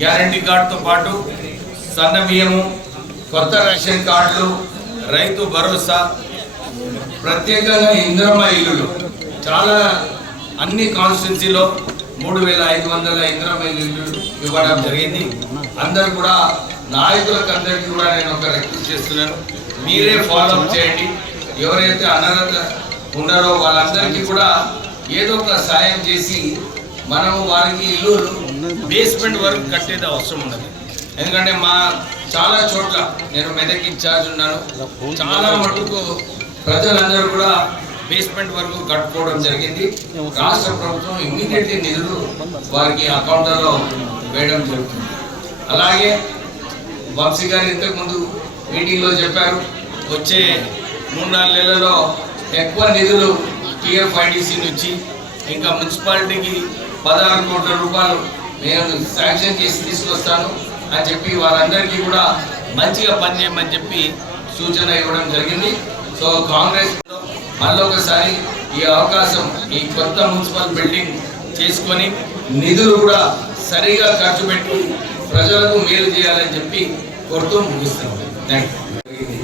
Guarantee కార్డుతో పాటు సన్న బియ్యము, కొత్త రేషన్ కార్డులు, రైతు భరోసా, ప్రత్యేకంగా ఇందిరమ్మ ఇల్లులు చాలా అన్ని కాన్స్టిట్యున్సీలో 3500 ఇందిరమ్మ ఇల్లు ఇవ్వడం జరిగింది. అందరు కూడా నాయకులకు అందరికీ కూడా నేను ఒక రిక్వెస్ట్ చేస్తున్నాను, మీరే ఫాలోఅప్ చేయండి. ఎవరైతే అనర్హత ఉన్నారో వాళ్ళందరికీ కూడా ఏదో ఒక సాయం చేసి మనము వారికి ఇల్లు బేస్మెంట్ వరకు కట్టేది అవసరం ఉన్నది. ఎందుకంటే మా చాలా చోట్ల నేను మెదక్ ఇన్ఛార్జ్ ఉన్నాను, చాలా మటుకు ప్రజలందరూ కూడా బేస్మెంట్ వరకు కట్టుకోవడం జరిగింది. రాష్ట్ర ప్రభుత్వం ఇమ్మీడియట్లీ నిధులు వారికి అకౌంట్లో వేయడం జరుగుతుంది. అలాగే వంశీ గారు ఇంతకుముందు మీటింగ్లో చెప్పారు, వచ్చే 3-4 నెలల్లో ఎక్కువ నిధులు టీఎఫ్ఐడిసి నుంచి ఇంకా మున్సిపాలిటీకి 16 కోట్ల రూపాయలు నేను శాంక్షన్ చేసి తీసుకొస్తాను అని చెప్పి వారందరికీ కూడా మంచిగా పనిచేయమని చెప్పి సూచన ఇవ్వడం జరిగింది. సో కాంగ్రెస్ మళ్ళొకసారి ఈ అవకాశం, ఈ కొత్త మున్సిపల్ బిల్డింగ్ చేసుకొని నిధులు కూడా సరిగా ఖర్చు పెట్టి ప్రజలకు మేలు చేయాలని చెప్పి కోరుతూ ముగిస్తున్నాం. Thank you.